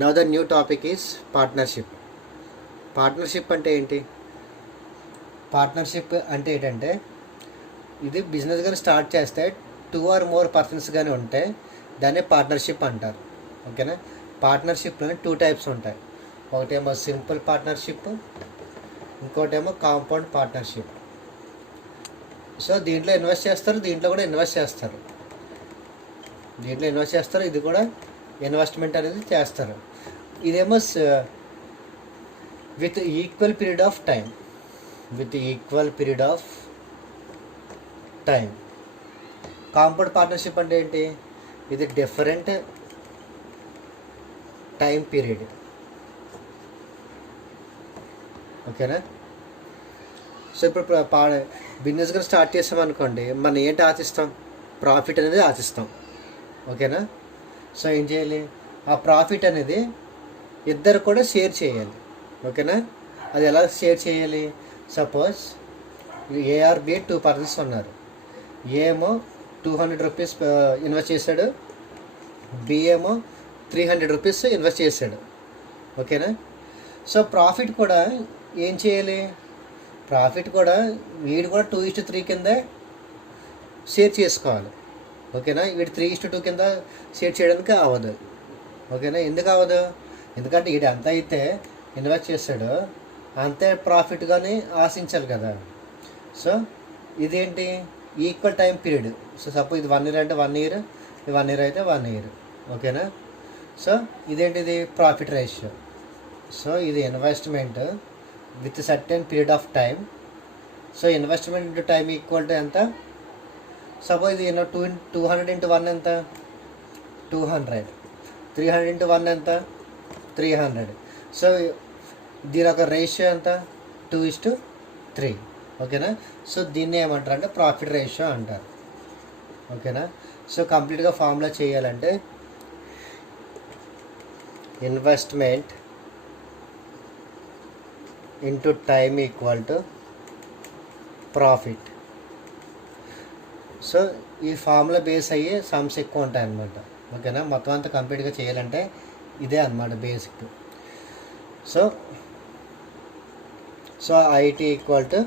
Now the new topic is partnership. Partnership అంటే ఏంటి? Partnership అంటే ఏంటంటే, ఇది బిజినెస్ కానీ స్టార్ట్ చేస్తే 2 or more పర్సన్స్ కానీ ఉంటే దాన్ని పార్ట్నర్షిప్ అంటారు. ఓకేనా? పార్ట్నర్షిప్లోనే 2 types ఉంటాయి. ఒకటేమో సింపుల్ పార్ట్నర్షిప్, ఇంకోటేమో కాంపౌండ్ పార్ట్నర్షిప్. సో దీంట్లో ఇన్వెస్ట్ చేస్తారు, దీంట్లో కూడా ఇన్వెస్ట్ చేస్తారు. ఇది కూడా ఇన్వెస్ట్మెంట్ అనేది చేస్తారు. ఇదేమో with equal period of time. Compound partnership అంటే ఏంటి? ఇది డిఫరెంట్ టైం పీరియడ్. ఓకేనా? సో ఇప్పుడు బిజినెస్ కూడా స్టార్ట్ చేసామనుకోండి, మనం ఏంటి ఆశిస్తాం? ప్రాఫిట్ అనేది ఆశిస్తాం. ఓకేనా? సో ఏం చేయాలి? ఆ ప్రాఫిట్ అనేది ఇద్దరు కూడా షేర్ చేయాలి. ఓకేనా? అది ఎలా షేర్ చేయాలి? సపోజ్ ఏఆర్బి 2 పర్సన్స్ ఉన్నారు. ఏమో 200 రూపీస్ ఇన్వెస్ట్ చేశాడు, బిఏమో 300 రూపీస్ ఇన్వెస్ట్ చేశాడు. ఓకేనా? సో ప్రాఫిట్ కూడా ఏం చేయాలి? ప్రాఫిట్ కూడా వీడు కూడా 2:3 కింద షేర్ చేసుకోవాలి. ఓకేనా? వీడు 3:2 కింద షేర్ చేయడానికి అవ్వదు. ఓకేనా? ఎందుకు అవ్వదు? ఎందుకంటే వీడు ఎంత అయితే ఇన్వెస్ట్ చేశాడో అంతే ప్రాఫిట్ కానీ ఆశించాలి కదా. సో ఇదేంటి? Equal time period. So suppose ఇది 1 year అంటే 1 year, ఇది 1 year అయితే 1 year. ఓకేనా? సో ఇదేంటిది? Profit ratio. సో ఇది investment with certain period of time. So investment into time equal to ఎంత? సపోజ్ ఇది 200 into 1 ఎంత? 200. 300 into 1 ఎంత? 300. సో దీని ఒక రేషియో ఎంత? 2:3. ఓకేనా? సో దీన్ని ఏమంటారు అంటే ప్రాఫిట్ రేషియో అంటారు. ఓకేనా? సో కంప్లీట్గా ఫార్ములా చేయాలంటే investment into time equal to profit. So ఈ ఫార్ములా బేస్ అయ్యి సమ్స్ ఎక్కువ ఉంటాయి అన్నమాట. ఓకేనా? మొత్తం అంతా కంప్లీట్గా చేయాలంటే ఇదే అన్నమాట basic. So IT equal to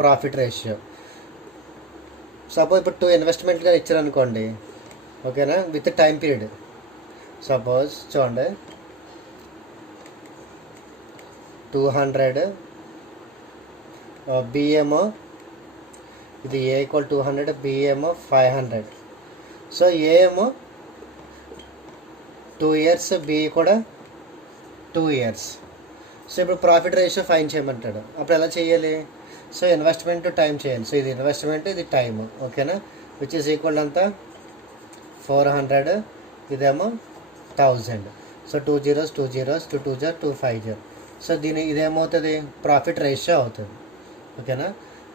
profit ratio. Suppose ఇప్పుడు 2 ఇన్వెస్ట్మెంట్గా ఇచ్చారనుకోండి. ఓకేనా? With time period. సపోజ్ చూడండి, 200 బిఏమో, ఇది ఏ ఈక్వల్ 200, బిఏమో 500. సో ఏ ఏమో 2 years, బి కూడా 2 years. సో ఇప్పుడు ప్రాఫిట్ రేషియో ఫైన్ చేయమంటాడు. అప్పుడు ఎలా చేయాలి? సో ఇన్వెస్ట్మెంట్ టైం చేయాలి. సో ఇది ఇన్వెస్ట్మెంట్, ఇది టైమ్. ఓకేనా? విచ్ ఈస్ ఈక్వల్ అంతా 400, ఇదేమో 1000. So 2 zeros 2 zeros, 2 2 0 2 5 0. So ఇదేమవుతుంది? Profit ratio అవుతుంది. ఓకేనా?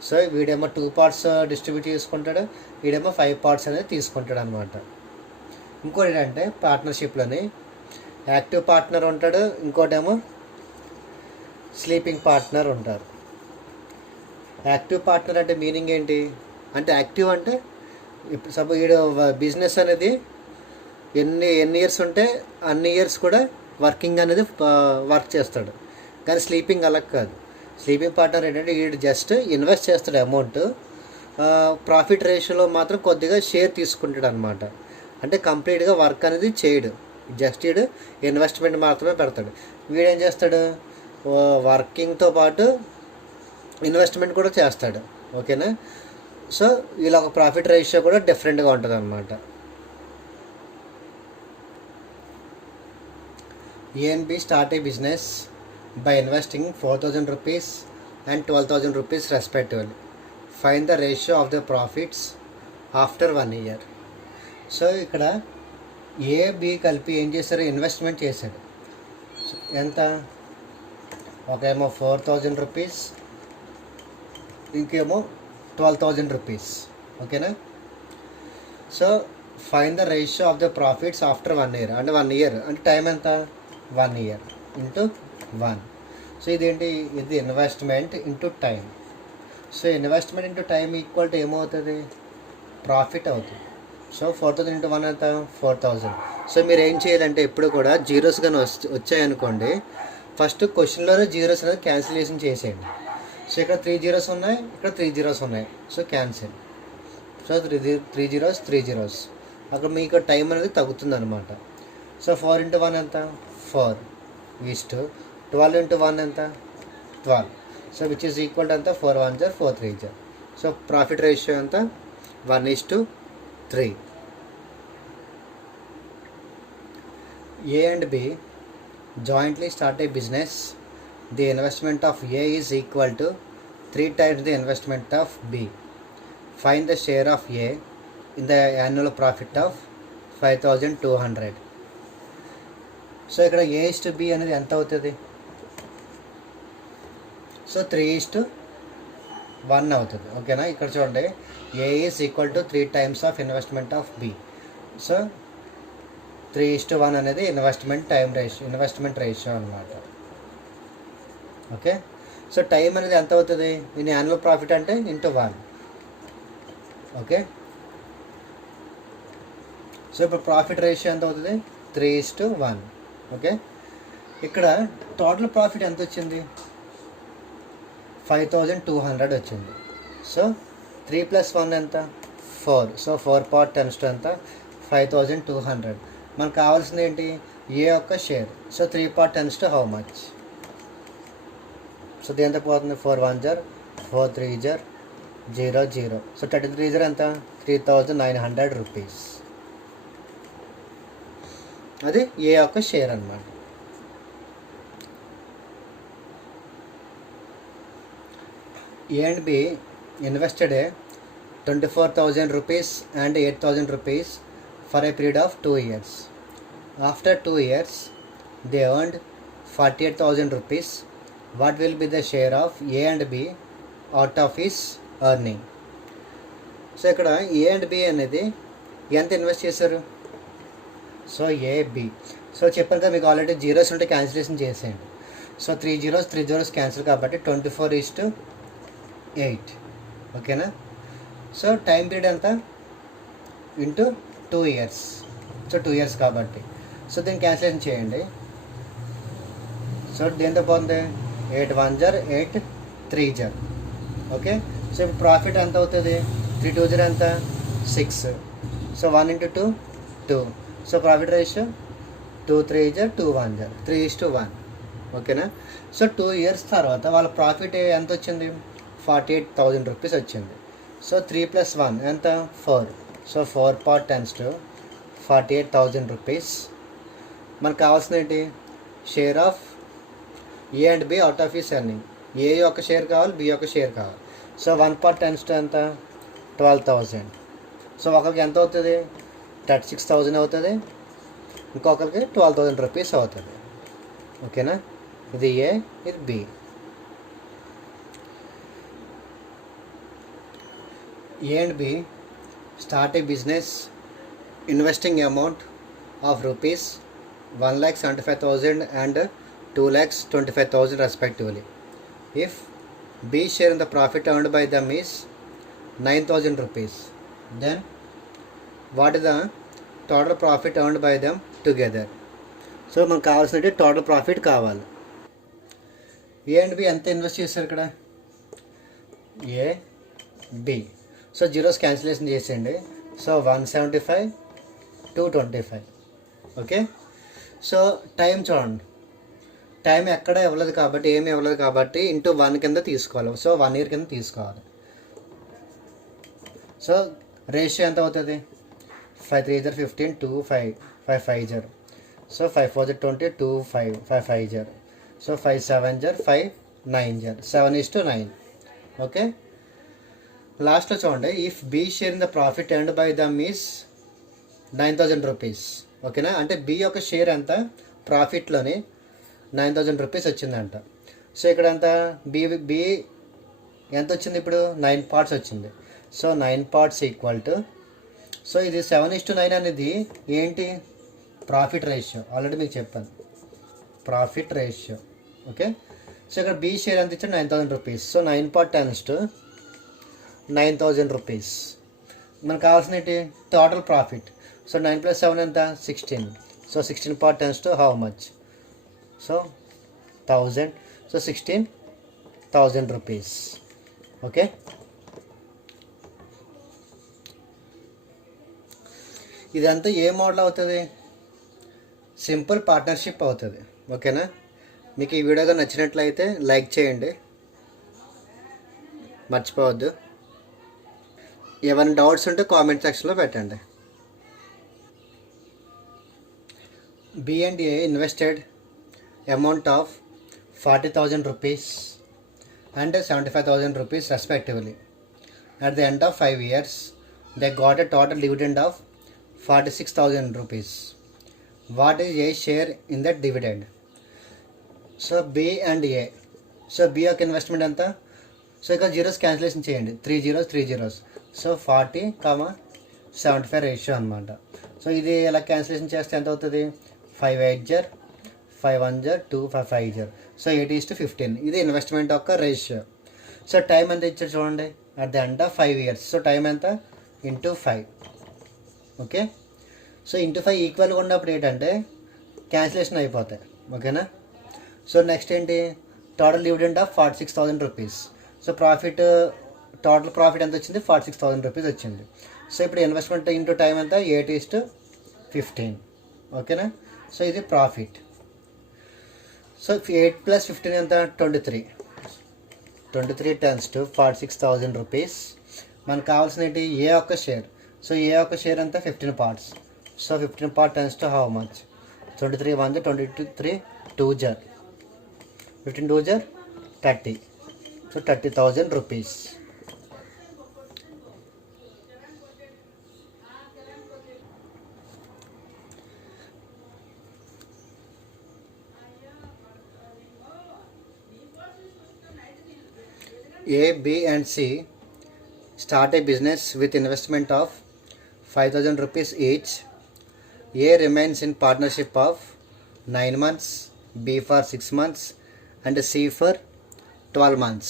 సో వీడేమో 2 parts డిస్ట్రిబ్యూట్ చేసుకుంటాడు, వీడేమో 5 parts అనేది తీసుకుంటాడు అనమాట. ఇంకోటి ఏంటంటే పార్ట్నర్షిప్లోని యాక్టివ్ పార్ట్నర్ ఉంటాడు, ఇంకోటేమో స్లీపింగ్ పార్ట్నర్ ఉంటారు. యాక్టివ్ పార్ట్నర్ అంటే మీనింగ్ ఏంటి? అంటే యాక్టివ్ అంటే ఇప్పుడు సపోజ్ వీడు బిజినెస్ అనేది ఎన్ని ఇయర్స్ ఉంటే అన్ని ఇయర్స్ కూడా వర్కింగ్ అనేది వర్క్ చేస్తాడు. కానీ స్లీపింగ్ అలా కాదు. స్లీపింగ్ పార్ట్నర్ ఏంటంటే వీడు జస్ట్ ఇన్వెస్ట్ చేస్తాడు అమౌంట్, ప్రాఫిట్ రేషియోలో మాత్రం కొద్దిగా షేర్ తీసుకుంటాడు అనమాట. అంటే కంప్లీట్గా వర్క్ అనేది చేయడు, జస్ట్ వీడు ఇన్వెస్ట్మెంట్ మాత్రమే పెడతాడు. వీడేం చేస్తాడు? వర్కింగ్తో పాటు ఇన్వెస్ట్మెంట్ కూడా చేస్తాడు. ఓకేనా? సో వీళ్ళ ఒక ప్రాఫిట్ రేషియో కూడా డిఫరెంట్గా ఉంటుంది అనమాట. A and B start a business by investing 4,000 rupees and 12,000 rupees respectively. Find the ratio of the profits after 1 year. So ఇక్కడ ఏ బి కలిపి ఏం చేశారు? ఇన్వెస్ట్మెంట్ చేశాడు. ఎంత? ఒకేమో 4,000 రూపీస్, ఇంకేమో 12,000 రూపీస్. ఓకేనా? So find the ratio of the profits after 1 year. అంటే 1 year అంటే టైం ఎంత? 1 year ఇంటూ 1. సో ఇదేంటి? ఇది investment into time. So investment into time equal to ఏమవుతుంది? ప్రాఫిట్ అవుతుంది. సో 4000 ఇంటూ 1 ఎంత 4000. సో మీరు ఏం చేయాలంటే ఎప్పుడు కూడా జీరోస్ కానీ వచ్చాయనుకోండి, ఫస్ట్ క్వశ్చన్లోనే జీరోస్ అనేది క్యాన్సిలేషన్ చేసేయండి. సో ఇక్కడ 3 జీరోస్ ఉన్నాయి, ఇక్కడ 3 జీరోస్ ఉన్నాయి, so cancel. So 3 zeros 3 zeros, అక్కడ మీకు టైం అనేది తగ్గుతుంది అనమాట. సో 4 ఇంటూ 1 ఎంత 4 ఈస్ట్ 12 ఇంటూ 1 ఎంత 12. So which is equal to ఎంత 4 1 జర్ 4 3 జర్. సో ప్రాఫిట్ రేషియో ఎంత 1:3. A and B jointly start a business. The investment of A is equal to 3 times the investment of B. Find the share of A in the annual profit of 5200. So ఇక్కడ A/B అనేది ఎంత అవుతుంది? So 3:1 అవుతుంది. ఓకేనా? ఇక్కడ చూడండి, A is equal to 3 times of investment of B. So 3:1 అనేది investment ratio అనమాట. ఓకే, సో టైం అనేది ఎంత అవుతుంది? దీని యాన్యువల్ ప్రాఫిట్ అంటే ఇంటూ 1. ఓకే, సో ఇప్పుడు ప్రాఫిట్ రేషియో ఎంత అవుతుంది? 3:1. ఓకే, ఇక్కడ టోటల్ ప్రాఫిట్ ఎంత వచ్చింది? 5200 వచ్చింది. సో 3 + 1 ఎంత 4. సో 4 part 10 ఎంత 5200. మనకు కావాల్సింది ఏంటి? ఏ యొక్క share. So 3 part 10 how much? So దేంతో పోతుంది? 4 1 జర్ 4 3 జర్ 0 0. సో 33 జర్ ఎంత 3900 రూపీస్. అది ఏ యొక్క షేర్ అన్నమాట. A and B invested 24,000 rupees and 8,000 rupees for a period of 2 years. After 2 years, they earned 48,000 rupees. What will be the share of A and B out of his earning? So ఇక్కడ A and B అనేది ఎంత invest చేశారు? So AB. So చెప్పాను కదా మీకు already zeros ఉంటే cancellation చేసేయండి. So 3 zeros cancel కాబట్టి 24:8. ఓకేనా? సో టైం పీరియడ్ ఎంత ఇంటూ 2 years. సో 2 years కాబట్టి సో దీన్ని క్యాన్సిలేషన్ చేయండి. సో దేంతో పోతుంది? 8 1 జర్ 8 3 జర్. ఓకే, సో ఇప్పుడు ప్రాఫిట్ ఎంత అవుతుంది? 3 2 జర్ ఎంత 6. సో 1 × 2 2. So profit ratio 2 3 జర్ 2 1 జర్ 3:1. ఓకేనా? సో 2 years తర్వాత వాళ్ళ ప్రాఫిట్ ఎంత వచ్చింది? 48,000 రూపీస్ వచ్చింది. సో 3 + 1 ఎంత 4. So 4 part 10 48,000 rupees. మనకు కావాల్సింది ఏంటి? Share of A and B out of his earning. A యొక్క షేర్ కావాలి, బి యొక్క షేర్ కావాలి. సో 1 part 10 ఎంత 12,000. సో ఒకరికి ఎంత అవుతుంది? 36,000 అవుతుంది, ఇంకొకరికి 12,000 రూపీస్ అవుతుంది. ఓకేనా? ఇది ఏ, ఇది B. A and B start a business investing amount of rupees 1,75,000 and 2,25,000 respectively. If B share in the profit earned by them is 9,000 rupees, then what is the total profit earned by them together? So మనకు కావాల్సింది total profit కావాలి. A and B ఎంత invest చేశారు ఇక్కడ? A B. So zeros cancellation చేసేయండి. So 175 225. Okay, so time చూడండి, time ఎక్కడ ఇవ్వలేదు కాబట్టి, ఏమి ఇవ్వలేదు కాబట్టి ఇంటూ 1 కింద తీసుకోవాలి. సో 1 year కింద తీసుకోవాలి. సో రేషియో ఎంత అవుతుంది? 5 3 జర్ 15 2 5 5 5 జర్. సో 5 4 జర్ 20 2 5 5 5 జర్. సో 5 7 జర్ 5 9 జర్ 7:9. ఓకే, లాస్ట్లో చూడండి, if B share in the profit earned by them is 9,000 rupees. ఓకేనా? అంటే బి యొక్క షేర్ ఎంత ప్రాఫిట్లోని 9,000 రూపీస్ వచ్చిందంట. సో ఇక్కడ ఎంత బి ఎంత వచ్చింది? ఇప్పుడు 9 parts వచ్చింది. So 9 parts equal to, so ఇది 7:9 అనేది ఏంటి? Profit ratio. ఆల్రెడీ మీకు చెప్పాను ప్రాఫిట్ రేషియో. ఓకే, సో ఇక్కడ బి షేర్ ఎంత ఇచ్చాడు? 9,000 రూపీస్. So 9 part 10 9,000 rupees. మనకు కావాల్సిన టోటల్ ప్రాఫిట్. సో 9 + 7 ఎంత 16. So 16 part tends to how much? So 1000. So 16,000 rupees. Okay, ఇదంతా ఏ మోడల్ అవుతుంది? సింపుల్ పార్ట్నర్షిప్ అవుతుంది. ఓకేనా? మీకు ఈ వీడియోగా నచ్చినట్లయితే లైక్ చేయండి, మర్చిపోవద్దు. ఏమైనా డౌట్స్ ఉంటే కామెంట్ సెక్షన్లో పెట్టండి. B&A invested amount of 40,000 rupees and 75,000 rupees respectively. At the end of 5 years, they got a total dividend of 46,000 rupees. What is A share in that dividend? So B and A. So B యొక్క investment ఎంత? So ఇక్కడ zeros cancellation చేయండి, 3 zeros 3 zeros. So 40,75 ratio అనమాట. So ఇది ఎలా cancellation చేస్తే ఎంత అవుతుంది? 5 8 jar 5 1 jar 2 5 5 jar. సో 8:15. ఇది ఇన్వెస్ట్మెంట్ యొక్క రేషియో. సో టైం ఎంత ఇచ్చారు చూడండి, at the end of 5 years. So time ఎంత? ఇంటూ 5. ఓకే, సో ఇంటూ 5 ఈక్వల్గా ఉన్నప్పుడు ఏంటంటే క్యాన్సిలేషన్ అయిపోతాయి. ఓకేనా? సో నెక్స్ట్ ఏంటి? Total dividend of 46,000 rupees. So profit, total profit ఎంత వచ్చింది? 46,000 rupees వచ్చింది. సో ఇప్పుడు ఇన్వెస్ట్మెంట్ ఇంటూ టైం ఎంత? 8:15. ఓకేనా? సో ఇది ప్రాఫిట్. సో 8 + 15 ఎంత? 23. 23 tends to 46,000 rupees. మనకు కావాల్సిన ఏంటి? ఏ ఒక్క షేర్. సో ఏ ఒక్క షేర్ ఎంత? 15 parts. So 15 part tends to how much? 23 1 23 2 jar 15 2 jar 30. So 30,000 rupees. A, B and C start a business with investment of 5,000 rupees each. A remains in partnership of 9 months, B for 6 months and C for 12 months.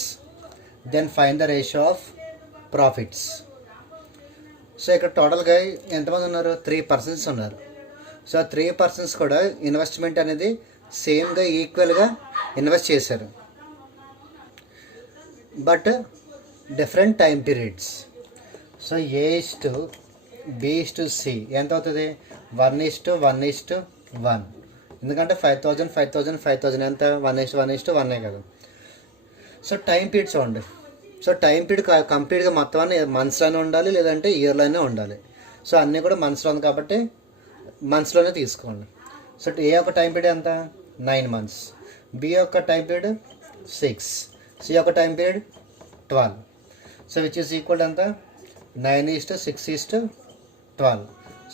Then find the ratio of profits. So ఇక్కడ టోటల్గా ఎంతమంది ఉన్నారు? 3 persons ఉన్నారు. So 3 persons కూడా investment అనేది సేమ్గా ఈక్వల్గా invest చేశారు, but different time periods. So A:B:C ఎంత అవుతుంది? 1:1:1. ఎందుకంటే 5,000 5,000 5,000 ఎంత? 1:1:1 కదా. సో టైం పీరియడ్ చూడండి. సో టైం పీరియడ్ కంప్లీట్గా మొత్తం అన్నీ మంత్స్లోనే ఉండాలి, లేదంటే ఇయర్లోనే ఉండాలి. సో అన్నీ కూడా మంత్స్లో ఉంది కాబట్టి మంత్స్లోనే తీసుకోండి. సో ఏ యొక్క టైం పీరియడ్ ఎంత? 9 months. బి యొక్క టైం పీరియడ్ 6. సి యొక్క time period 12. So which is equal ఎంత? 9:6:12.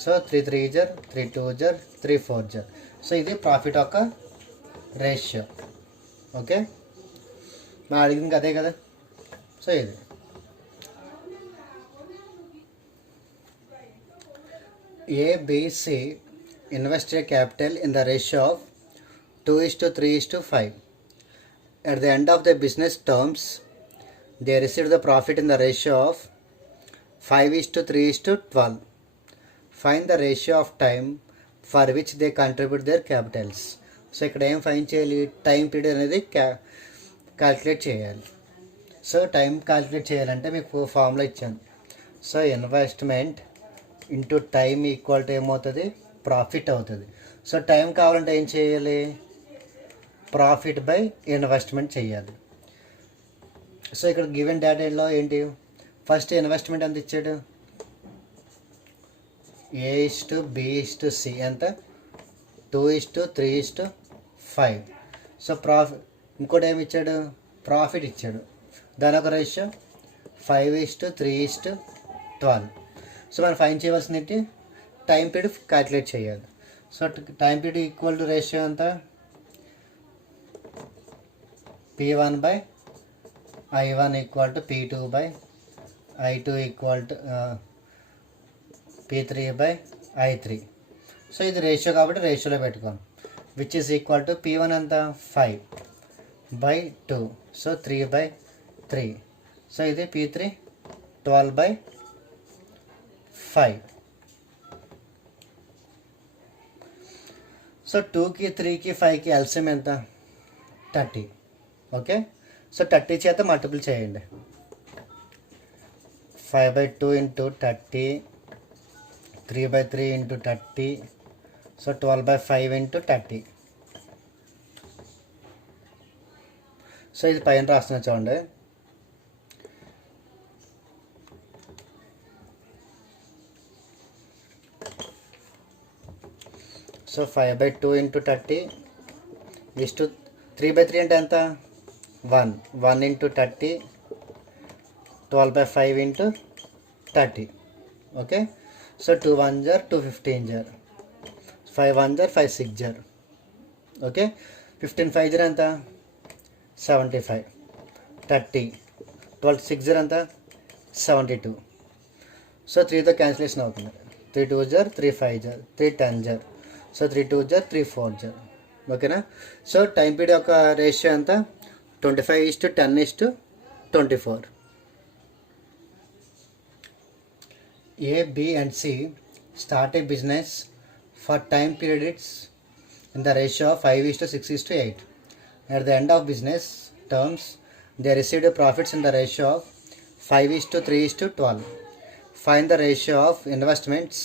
So 3 3 jar 3 2 jar 3 4 jar. So ఇది ప్రాఫిట్ యొక్క రేషియో. ఓకే, మా అడిగింది అదే కదా. సో ఇది ABC invested capital in the ratio of 2:3:5. At the end of the business terms, they received the profit in the ratio of 5:3:12. Find the ratio of time for which they contribute their capitals. So ఇక్కడ ఏం fine చేయాలి? Time period అనేది calculate చేయాలి. So time calculate చేయాలంటే మీకు formula ఇచ్చాను. So investment into time equal to ఏమవుతుంది? Profit అవుతుంది. సో టైం కావాలంటే ఏం చేయాలి? ప్రాఫిట్ బై ఇన్వెస్ట్మెంట్ చేయాలి. సో ఇక్కడ గివెన్ డేటాలో ఏంటి? ఫస్ట్ ఇన్వెస్ట్మెంట్ ఎంత ఇచ్చాడు? A:B:C ఎంత? 2:3:5. సో ఇంకోటి ఏమి ఇచ్చాడు? ప్రాఫిట్ ఇచ్చాడు. దాని ఒక రేషియో 5:3:12. సో మనం ఫైన్ చేయవలసింది టైం పీరియడ్ క్యాల్కులేట్ చేయాలి. So time period equal to ratio ఎంత? P1/I1 equal to P2/I2 equal to P3/I3. So ఇది రేషియో కాబట్టి రేషియోలో పెట్టుకోండి. Which is equal to P1 ఎంత? 5/2. సో 3/3. సో ఇది P3 12/2. 5. సో 2కి 3కి 5కి ఎల్సిఎం ఎంత? 30. ఓకే, సో 30 చేత మల్టిపుల్ చేయండి. 5/2 into 30, 3/3 into 30, so 12/5 into 30. So ఇది పైన రాస్తున్నా చూడండి. సో 5/2 ఇంటూ 30 ఇస్టు 3/3 అంటే ఎంత? 1 ఇంటూ 30, 12/5 ఇంటూ 30. ఓకే, సో 2 1 జర్ 2 15 జర్ 5 1 జర్ 5 6 జర్. ఓకే, 15 5 జర్ ఎంత? 75. 30 12 6 జర్ ఎంత? 72. సో 3తో క్యాన్సిలేషన్ అవుతుంది. 3 2 జర్ 3 5 జర్ 3 10 జర్, సో 3 2 జర్ 3 4 జర్. ఓకేనా? సో టైం పీరియడ్ యొక్క రేషియో ఎంత? 25:10:24. A, B and C start a business for time periods in the ratio of 5:6:8. At the end of business terms, they received profits in the ratio of 5:3:12. Find the ratio of investments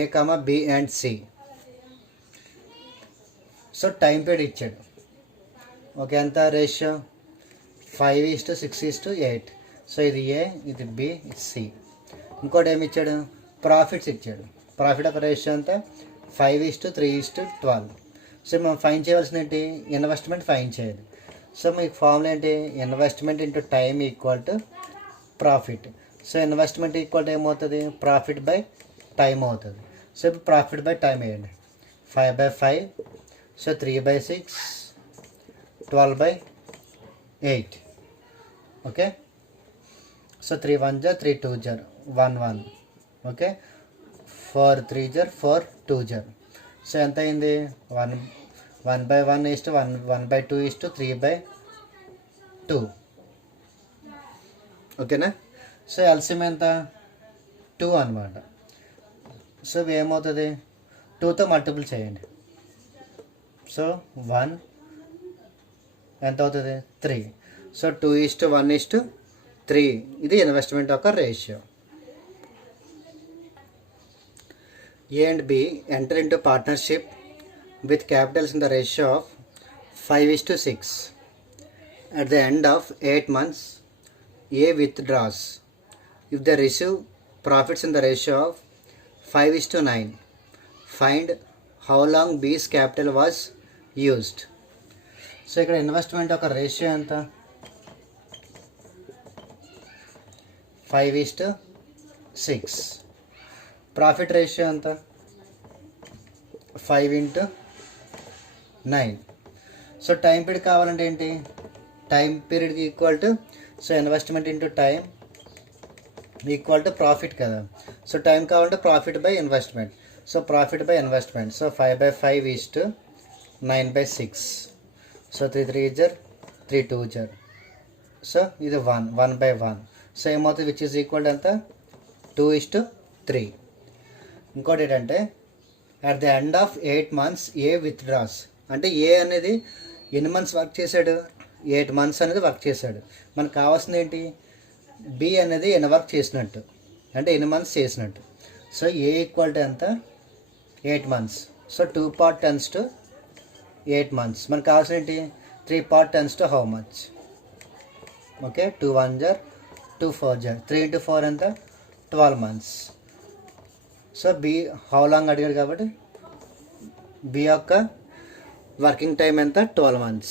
A, B and C. So time period ఇచ్చాడు. Okay, ఎంత ratio? 5:6:8. So ఇది ఏ, ఇది B, ఇది C. ఇంకోటి ఏమి ఇచ్చాడు? Profits ఇచ్చాడు. Profit ఒక రేషియో అంతా 5:3:12. సో మనం ఫైన్ చేయవలసింది ఏంటి? ఇన్వెస్ట్మెంట్ ఫైన్ చేయాలి. సో మీకు ఫార్ములా ఏంటి? Investment into time equal to profit. So investment equal to ఏమవుతుంది? ప్రాఫిట్ బై టైం అవుతుంది. సో ఇప్పుడు ప్రాఫిట్ బై టైం వేయండి. 5/5, సో 3/6, 12/8. ఓకే, సో 3 1 జర్ 3 2 జర్ 1 1. ఓకే, 4 3 జర్ 4 2 జర్. సో ఎంత అయింది? 1/1 ఇస్టు 1/2 ఇస్టు 3/2. ఓకేనా? సో ఎల్సిఎం ఎంత? 2 అనమాట. సో ఏమవుతుంది? 2తో మల్టిపుల్ చేయండి. సో 1 ఎంత అవుతుంది? 3. సో 2:1:3. ఇది ఇన్వెస్ట్మెంట్ యొక్క ratio. A and B enter into partnership with capitals in the ratio of 5:6. At the end of 8 months, A withdraws. If they receive profits in the ratio of 5:9, find how long B's capital was used. So ఇక్కడ investment ఒక ratio ఎంత? 5:6. Profit ratio ఎంత? 5:9. So time period కావాలంటే ఏంటి? Time పీరియడ్కి equal to, so investment into time equal to profit కదా. So time కావాలంటే profit by investment. So profit by investment. So 5/5 is 9/6. So 3 3 జర్ 3 2 జర్. సో ఇది 1/1. సో ఏమవుతుంది? విచ్ ఈజ్ ఈక్వల్ ఎంత? 2:3. ఇంకోటి ఏంటంటే at the end of 8 months A withdraws. అంటే ఏ అనేది ఎన్ని మంత్స్ వర్క్ చేశాడు? 8 months అనేది వర్క్ చేశాడు. మనకు కావాల్సింది ఏంటి? బి అనేది ఎన్ని వర్క్ చేసినట్టు, అంటే ఎన్ని మంత్స్ చేసినట్టు. సో ఏ ఈక్వల్ టు ఎంత? 8 months. So 2 part tends to 8 months. మనకు కావాల్సిన ఏంటి? 3 part tends to how much? Okay, 2 1 జర్ 2 4 జర్ 3 into 4 ఎంత? 12 months. So be how long అడిగాడు కాబట్టి బి యొక్క వర్కింగ్ టైం ఎంత? 12 months.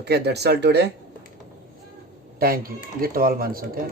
Okay, that's all today. Thank you. ఇది 12 months. ఓకే.